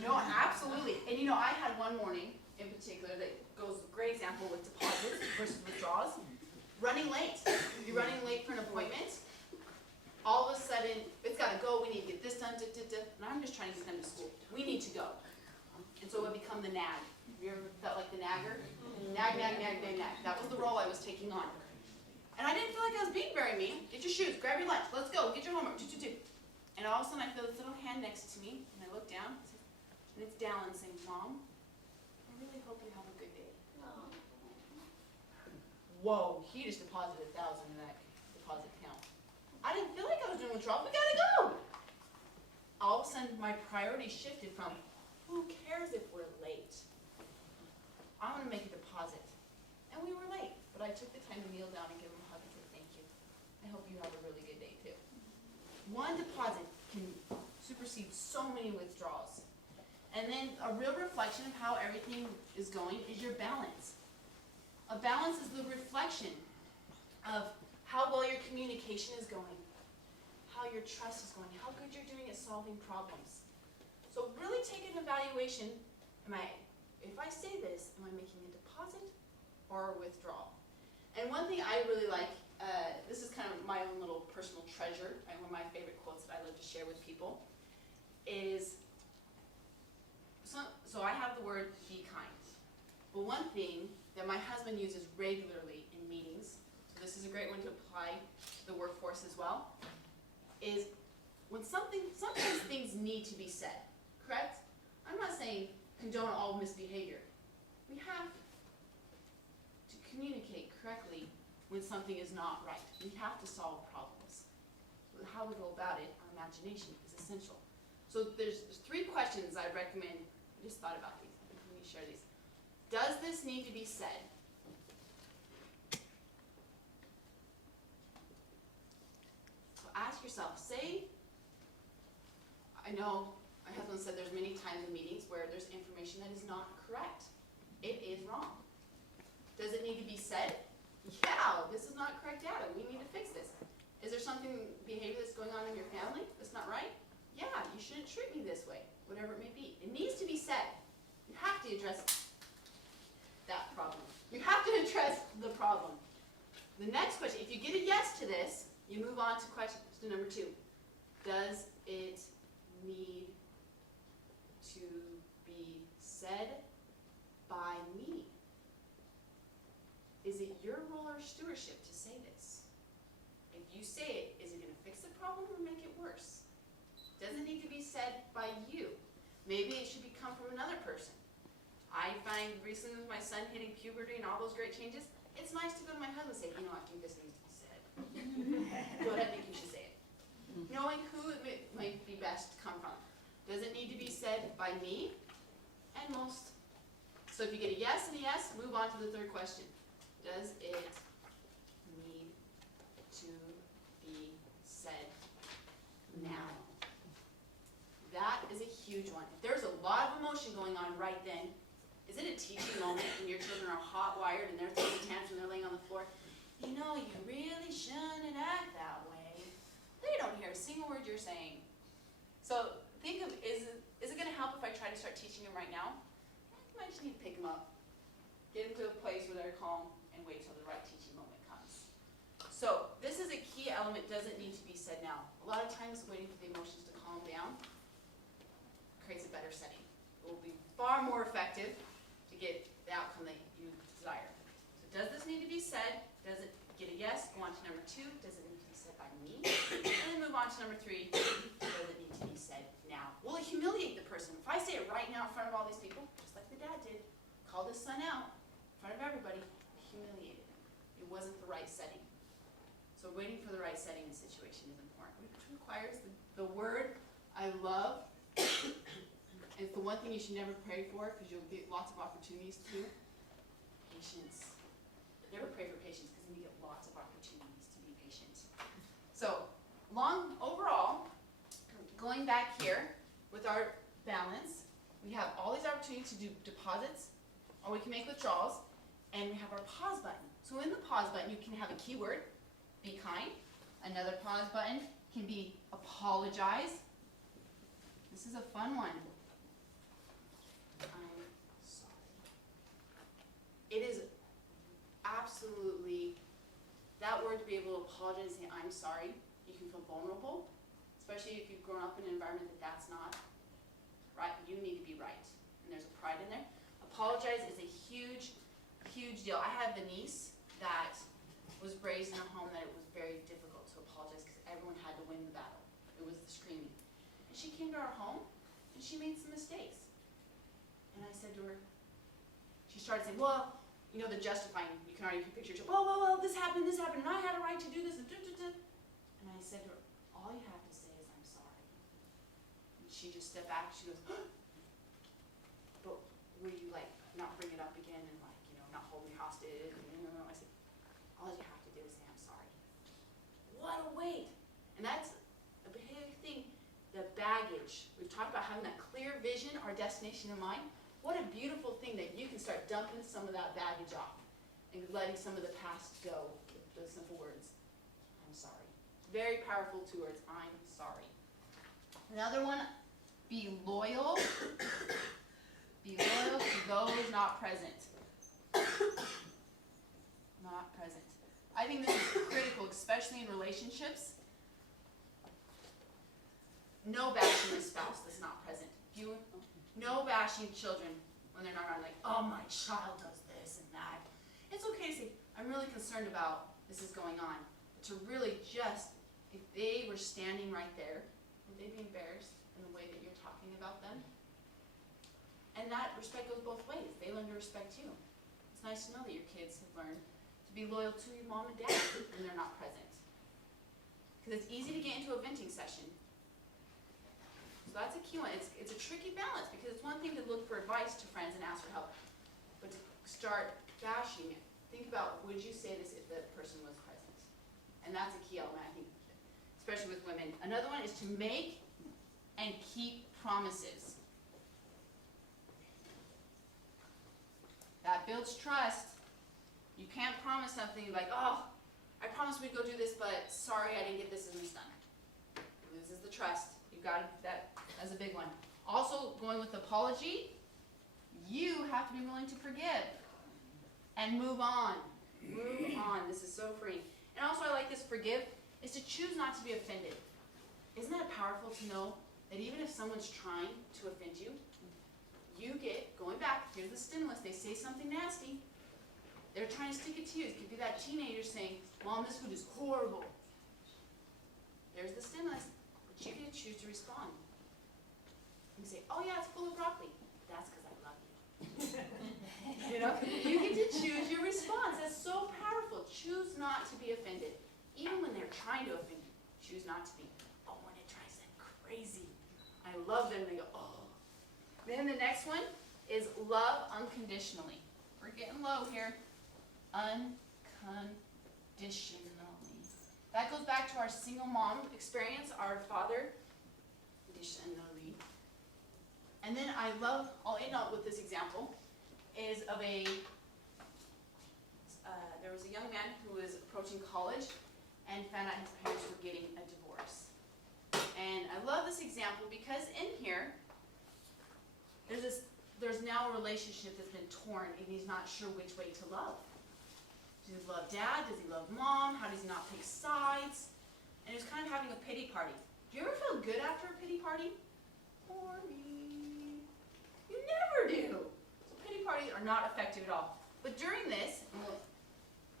No, absolutely. And I had one morning in particular that goes a great example with deposits versus withdrawals. Running late. You're running late for an appointment. All of a sudden, it's got to go. We need to get this done. And I'm just trying to get them to school. We need to go. And so it would become the nag. Have you ever felt like the nagger? Nag, nag, nag, nag, nag. That was the role I was taking on. And I didn't feel like I was being very mean. Get your shoes, grab your lunch, let's go, get your homework, And all of a sudden I feel this little hand next to me, and I look down, and it's Dallin saying, "Mom, I really hope you have a good day." Whoa, he just deposited 1,000 in that deposit account. I didn't feel like I was doing withdrawal, we gotta go! All of a sudden my priority shifted from, who cares if we're late? I want to make a deposit. And we were late, but I took the time to kneel down and give him a hug and say thank you. I hope you have a really good day too. One deposit can supersede so many withdrawals. And then a real reflection of how everything is going is your balance. A balance is the reflection of how well your communication is going, how your trust is going, how good you're doing at solving problems. So really take an evaluation. If I say this, am I making a deposit or a withdrawal? And one thing I really like, this is kind of my own little personal treasure, and one of my favorite quotes that I love to share with people, is, so I have the word be kind. But one thing that my husband uses regularly in meetings, so this is a great one to apply to the workforce as well, is when sometimes things need to be said, correct? I'm not saying condone all misbehavior. We have to communicate correctly when something is not right. We have to solve problems. How we go about it, our imagination is essential. So there's 3 questions I recommend. I just thought about these. I think we need to share these. Does this need to be said? So ask yourself, I know my husband said there's many times in meetings where there's information that is not correct. It is wrong. Does it need to be said? Yeah, this is not correct data. We need to fix this. Is there behavior that's going on in your family that's not right? Yeah, you shouldn't treat me this way, whatever it may be. It needs to be said. You have to address that problem. You have to address the problem. The next question, if you get a yes to this, you move on to question number 2. Does it need to be said by me? Is it your role or stewardship to say this? If you say it, is it going to fix the problem or make it worse? Does it need to be said by you? Maybe it should come from another person. I find recently with my son hitting puberty and all those great changes, it's nice to go to my husband and say, I think this needs to be said. But I think you should say it. Knowing who it might be best to come from. Does it need to be said by me? And most. So if you get a yes and a yes, move on to the 3rd question. does it need to be said now? That is a huge one. If there's a lot of emotion going on right then, is it a teaching moment when your children are hot-wired and they're throwing tantrums and they're laying on the floor? You know, you really shouldn't act that way. They don't hear a single word you're saying. So think of, is it going to help if I try to start teaching them right now? I might just need to pick them up, get them to a place where they're calm, and wait till the right teaching moment comes. So this is a key element, doesn't need to be said now. A lot of times waiting for the emotions to calm down creates a better setting. It will be far more effective to get the outcome that you desire. So does this need to be said? Does it get a yes? Go on to number 2. Does it need to be said by me? And then move on to number 3. Does it need to be said now? Will it humiliate the person? If I say it right now in front of all these people, just like the dad did, called his son out in front of everybody, humiliated him. It wasn't the right setting. So waiting for the right setting and situation is important, which requires the word I love. It's the one thing you should never pray for because you'll get lots of opportunities to. Patience. Never pray for patience because then you get lots of opportunities to be patient. So, overall, going back here with our balance, we have all these opportunities to do deposits, or we can make withdrawals, and we have our pause button. So in the pause button, you can have a keyword, be kind. Another pause button can be apologize. This is a fun one. I'm sorry. It is absolutely, that word to be able to apologize and say, I'm sorry, you can feel vulnerable, especially if you've grown up in an environment that's not right. You need to be right. And there's a pride in there. Apologize is a huge, huge deal. I have a niece that was raised in a home that it was very difficult to apologize because everyone had to win the battle. It was the screaming. And she came to our home and she made some mistakes. And I said to her, she started saying, well, you know, the justifying, you can already picture yourself, well, this happened, and I had a right to do this, and And I said to her, all you have to say is, I'm sorry. And she just stepped back, she goes, but will you, like, not bring it up again, and, like, you know, not hold me hostage, and, I said, all you have to do is say, I'm sorry. What a weight. And that's a big thing, the baggage. We've talked about having that clear vision, our destination in mind. What a beautiful thing that you can start dumping some of that baggage off and letting some of the past go with those simple words. I'm sorry. Very powerful 2 words. I'm sorry. Another one, be loyal. Be loyal to those not present. Not present. I think this is critical, especially in relationships. No bashing a spouse that's not present. No bashing children when they're not around, like, oh, my child does this and that. It's okay to say, I'm really concerned about this is going on. But to really just, if they were standing right there, would they be embarrassed in the way that you're talking about them? And that respect goes both ways. They learn to respect you. It's nice to know that your kids have learned to be loyal to your mom and dad when they're not present. Because it's easy to get into a venting session. So that's a key one. It's a tricky balance because it's one thing to look for advice to friends and ask for help. But to start bashing it, think about, would you say this if the person was present? And that's a key element, I think, especially with women. Another one is to make and keep promises. That builds trust. You can't promise something like, oh, I promised we'd go do this, but sorry I didn't get this and this done. It loses the trust. You've got that as a big one. Also, going with apology, you have to be willing to forgive and move on. Move on. This is so freeing. And also, I like this forgive, is to choose not to be offended. Isn't that powerful to know that even if someone's trying to offend you, you get, going back, here's the stimulus, they say something nasty, they're trying to stick it to you. It could be that teenager saying, Mom, this food is horrible. There's the stimulus, but you get to choose to respond. You say, oh yeah, it's full of broccoli. That's because I love you. You know, you get to choose your response. That's so powerful. Choose not to be offended. Even when they're trying to offend you, choose not to be. But when it drives them crazy, I love them. They go, oh. Then the next one is love unconditionally. We're getting low here. unconditionally. That goes back to our single mom experience, our father, conditionally. And then I'll end up with this example, is of there was a young man who was approaching college and found out his parents were getting a divorce. And I love this example because in here, there's now a relationship that's been torn and he's not sure which way to love. Does he love dad? Does he love mom? How does he not pick sides? And he was kind of having a pity party. Do you ever feel good after a pity party? Poor me. You never do. So pity parties are not effective at all. But during this,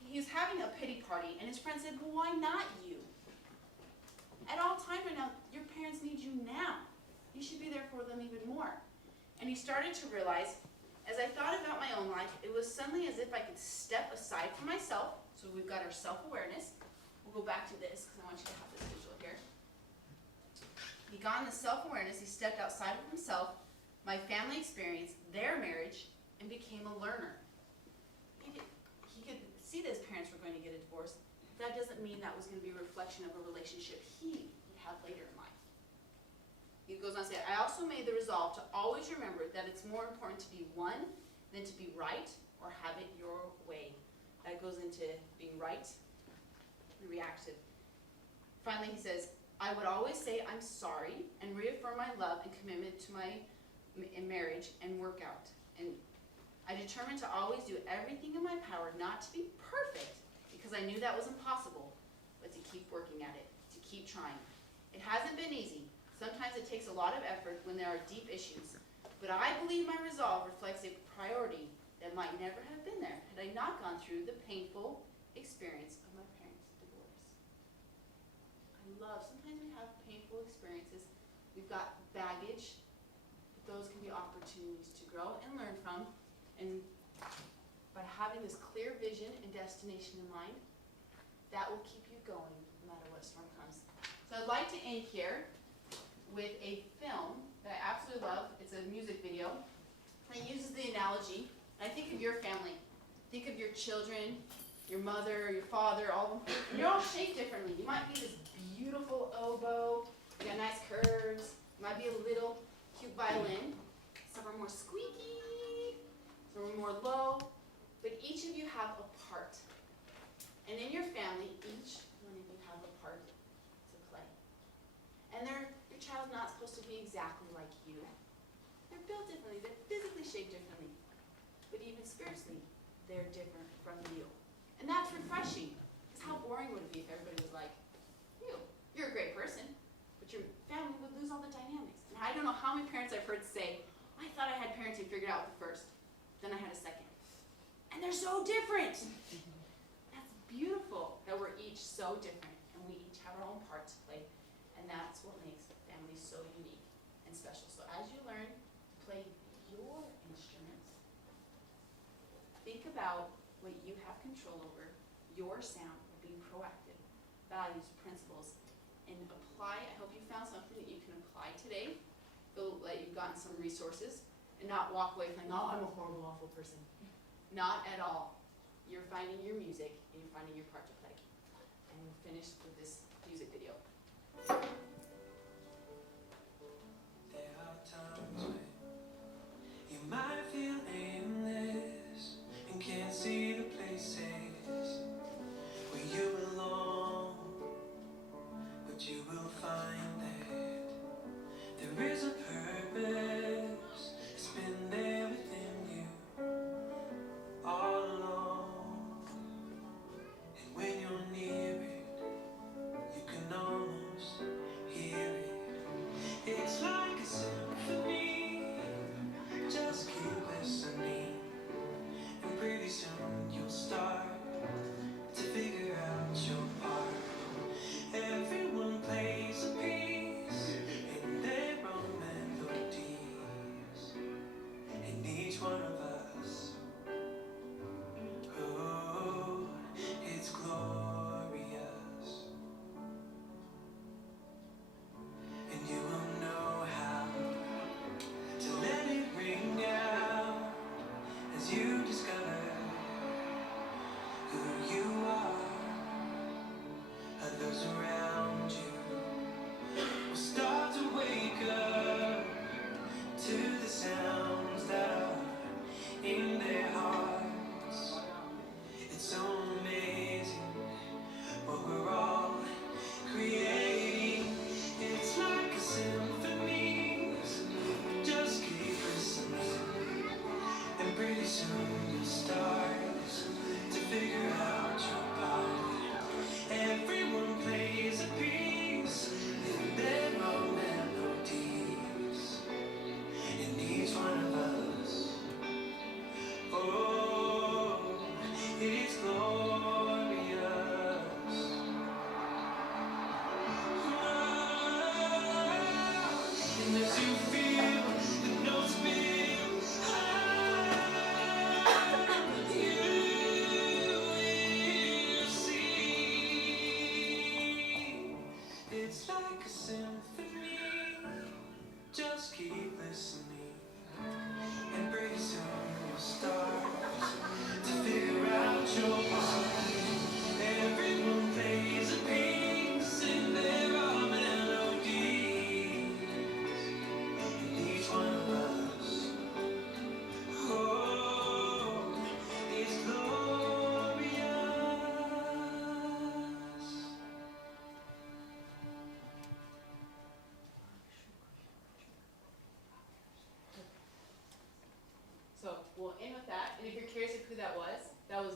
he was having a pity party and his friend said, well, why not you? At all times right now, your parents need you now. You should be there for them even more. And he started to realize, as I thought about my own life, it was suddenly as if I could step aside from myself. So we've got our self-awareness. We'll go back to this because I want you to have this visual here. He got in the self-awareness. He stepped outside of himself, my family experience, their marriage, and became a learner. He could see that his parents were going to get a divorce. That doesn't mean that was going to be a reflection of a relationship he would have later in life. He goes on to say, I also made the resolve to always remember that it's more important to be one than to be right or have it your way. That goes into being right and reactive. Finally, he says, I would always say I'm sorry and reaffirm my love and commitment to my marriage and work out. And I determined to always do everything in my power not to be perfect because I knew that was impossible, but to keep working at it, to keep trying. It hasn't been easy. Sometimes it takes a lot of effort when there are deep issues, but I believe my resolve reflects a priority that might never have been there had I not gone through the painful experience of my parents' divorce. Sometimes we have painful experiences. We've got baggage, but those can be opportunities to grow and learn from. And by having this clear vision and destination in mind, that will keep you going no matter what storm comes. So I'd like to end here with a film that I absolutely love. It's a music video. And it uses the analogy. And I think of your family. Think of your children, your mother, your father, all of them. And you're all shaped differently. You might be this beautiful oboe. You got nice curves. You might be a little cute violin. Some are more squeaky. Some are more low. But each of you have a part. And in your family, each one of you have a part to play. And your child's not supposed to be exactly like you. They're built differently. They're physically shaped differently. But even spiritually, they're different from you. And that's refreshing. Because how boring would it be if everybody was like, you're a great person, but your family would lose all the dynamics. And I don't know how many parents I've heard say, I thought I had parenting figured out the first, then I had a second. And they're so different. That's beautiful that we're each so different and we each have our own part to play. And that's what makes families so unique and special. So as you learn to play your instruments, think about what you have control over, your sound, being proactive, values, principles, and apply. I hope you found something that you can apply today. Feel like you've gotten some resources and not walk away feeling, oh, I'm a horrible, awful person. Not at all. You're finding your music and you're finding your part to play. And we'll finish with this music video. There are times when you might feel aimless and can't see the places where you belong, but you will find that there is a purpose that's been there within you all along. And when you're near it, you can almost hear it. It's like a symphony, just keep listening.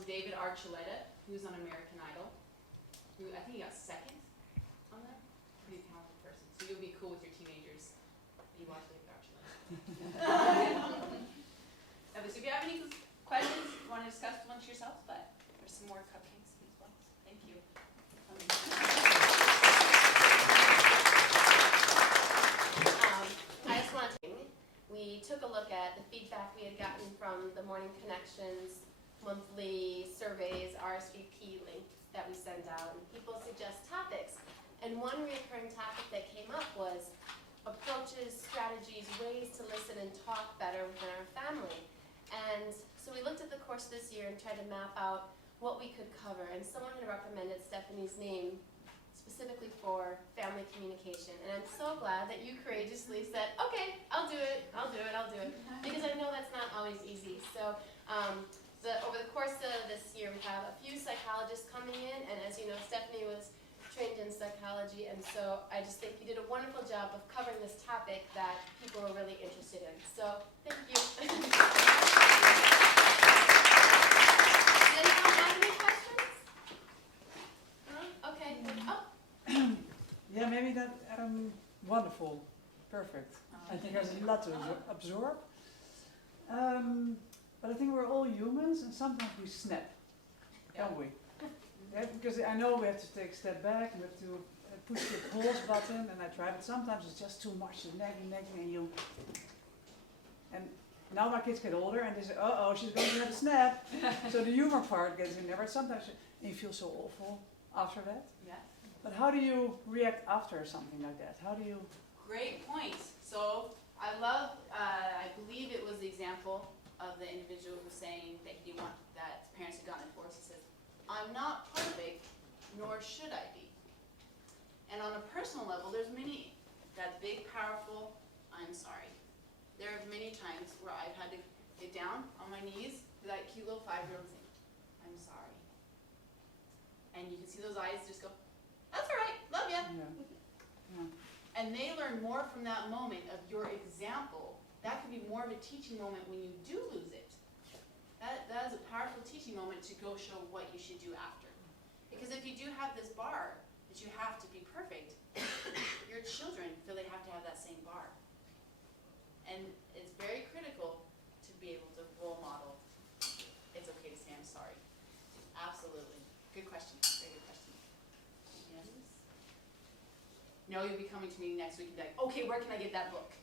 was David Archuleta, who was on American Idol. Who I think he got second on that. Pretty talented person. So you'll be cool with your teenagers. You watch David Archuleta. So if you have any questions you want to discuss amongst yourselves, but there's some more cupcakes in these ones. Thank you. I just wanted to, we took a look at the feedback we had gotten from the Morning Connections monthly surveys, RSVP link that we send out, and people suggest topics. And one recurring topic that came up was approaches, strategies, ways to listen and talk better within our family. And so we looked at the course this year and tried to map out what we could cover. And someone had recommended Stephanie's name specifically for family communication. And I'm so glad that you courageously said, okay, I'll do it. Because I know that's not always easy. So over the course of this year, we have a few psychologists coming in. And as you know, Stephanie was trained in psychology. And so I just think you did a wonderful job of covering this topic that people are really interested in. So thank you. Does anyone have any questions? No? Okay. Oh. Yeah, maybe that, wonderful, perfect. I think there's a lot to absorb. But I think we're all humans and sometimes we snap, don't we? Yeah, because I know we have to take a step back, we have to push the pause button, and I try, but sometimes it's just too much, it's nagging, and you... And now my kids get older and they say, uh-oh, she's going to have a snap. So the humor part gets in there, but sometimes you feel so awful after that. Yeah. But how do you react after something like that? How do you... Great point. So I love, I believe it was the example of the individual who was saying that he didn't want that parents had gotten a divorce. He says, I'm not perfect, nor should I be. And on a personal level, there's many, that big, powerful, I'm sorry. There are many times where I've had to get down on my knees to that cute little 5-year-old and say, I'm sorry. And you can see those eyes just go, that's all right, love ya. Yeah. And they learn more from that moment of your example. That could be more of a teaching moment when you do lose it. That is a powerful teaching moment to go show what you should do after. Because if you do have this bar that you have to be perfect, your children feel they have to have that same bar. And it's very critical to be able to role model. It's okay to say I'm sorry. Absolutely. Good question. Very good question. Yes? No, you'll be coming to me next week and be like, okay, where can I get that book?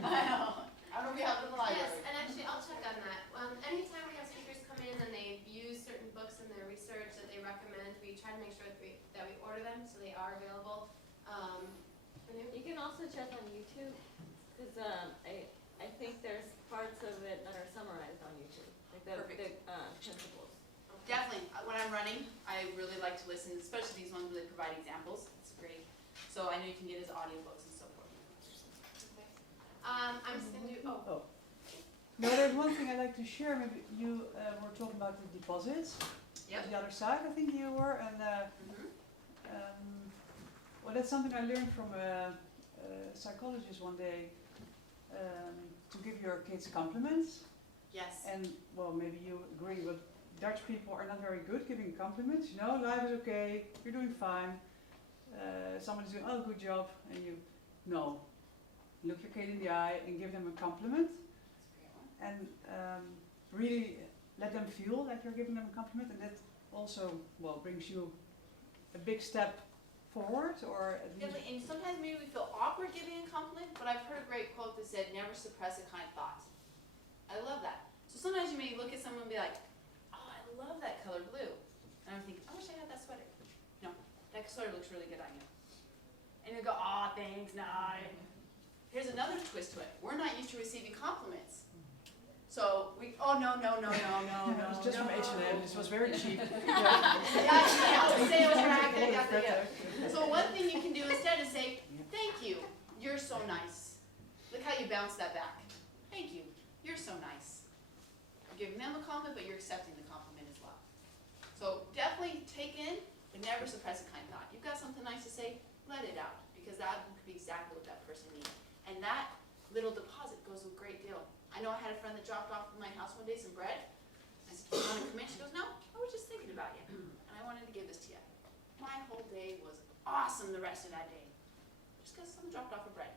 I know. I don't know if we have it in the library. Yes, and actually I'll check on that. Anytime we have speakers come in and they use certain books in their research that they recommend, we try to make sure that we order them so they are available. You can also check on YouTube, because I think there's parts of it that are summarized on YouTube, like the principles. Definitely. When I'm running, I really like to listen, especially these ones where they provide examples. It's great. So I know you can get his audiobooks and so forth. I'm just going to do, No, there's one thing I'd like to share. Maybe you were talking about the deposits. Yep. The other side, I think you were. And well, that's something I learned from a psychologist one day. To give your kids compliments. Yes. And well, maybe you agree, but Dutch people are not very good giving compliments. You know, life is okay, you're doing fine. Someone is doing, oh, good job, and you, no. Look your kid in the eye and give them a compliment. And really let them feel like you're giving them a compliment, and that also, well, brings you a big step forward, or at least... Definitely, and sometimes maybe we feel awkward giving a compliment, but I've heard a great quote that said, never suppress a kind thought. I love that. So sometimes you may look at someone and be like, oh, I love that color blue. And I'm thinking, I wish I had that sweater. No, that sweater looks really good on you. And you go, oh, thanks, nah. Here's another twist to it. We're not used to receiving compliments. So we, oh, no. It was just from H&M, this was very cheap. Sales racket, So one thing you can do instead is say, thank you, you're so nice. Look how you bounce that back. Thank you, you're so nice. You're giving them a compliment, but you're accepting the compliment as well. So definitely take in, but never suppress a kind thought. You've got something nice to say, let it out, because that could be exactly what that person needs. And that little deposit goes a great deal. I know I had a friend that dropped off at my house one day some bread. I said, do you want to come in? She goes, no, I rest of that day. Just because someone dropped off a bread.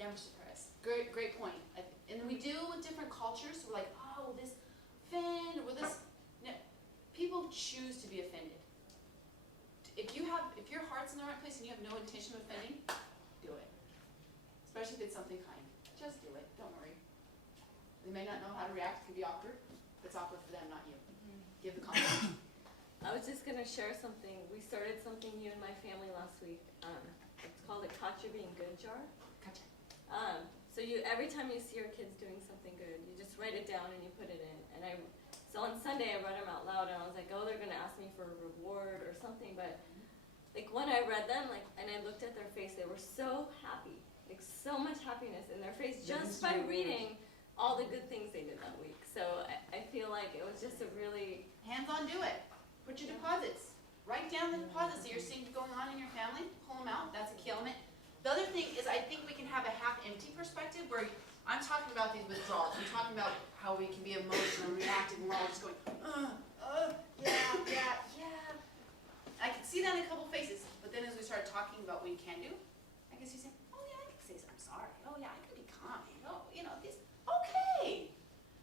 Damage surprise. Great point. And we deal with different cultures, so we're like, oh, will this offend, or will this, no, people choose to be offended. If your heart's in the right place and you have no intention of offending, do it. Especially if it's something kind. Just do it, don't worry. They may not know how to react, it could be awkward. It's awkward for them, not you. Give the compliment. I was just gonna share something. We started something new in my family last week. It's called a Caught You Being Good jar. Gotcha. So every time you see your kids doing something good, you just write it down and you put it in. So on Sunday I read them out loud and I was like, oh, they're gonna ask me for a reward or something. But like when I read them, and I looked at their face, they were so happy, like so much happiness in their face just by reading all the good things they did that week. So I feel like it was just a really Hands on, do it. Put your deposits. Write down the deposits that you're seeing going on in your family. Pull them out. That's a key element. The other thing is I think we can have a half-empty perspective where I'm talking about these withdrawals. I'm talking about how we can be emotional and reactive and we're all just going, yeah. I can see that in a couple faces, but then as we start talking about what you can do, I can see saying, oh yeah, I can say I'm sorry. Oh yeah, I can be kind. Oh, this, okay.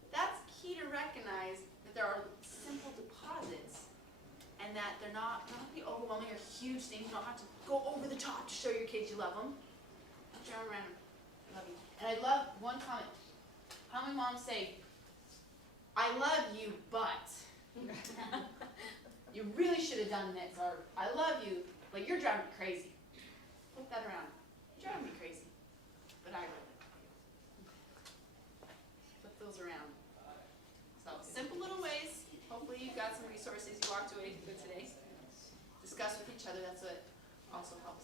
That's key to recognize that there are simple deposits and that they're not going to be overwhelming or huge things. You don't have to go over the top to show your kids you love them. Put your arm around them. I love you. And I love one comment. How many moms say, I love you, but you really should have done this, or I love you, but you're driving me crazy. Flip that around. You're driving me crazy, but I really love you. Flip those around. So simple little ways. Hopefully you've got some resources you walked away with today. Discuss with each other. That's what also helps.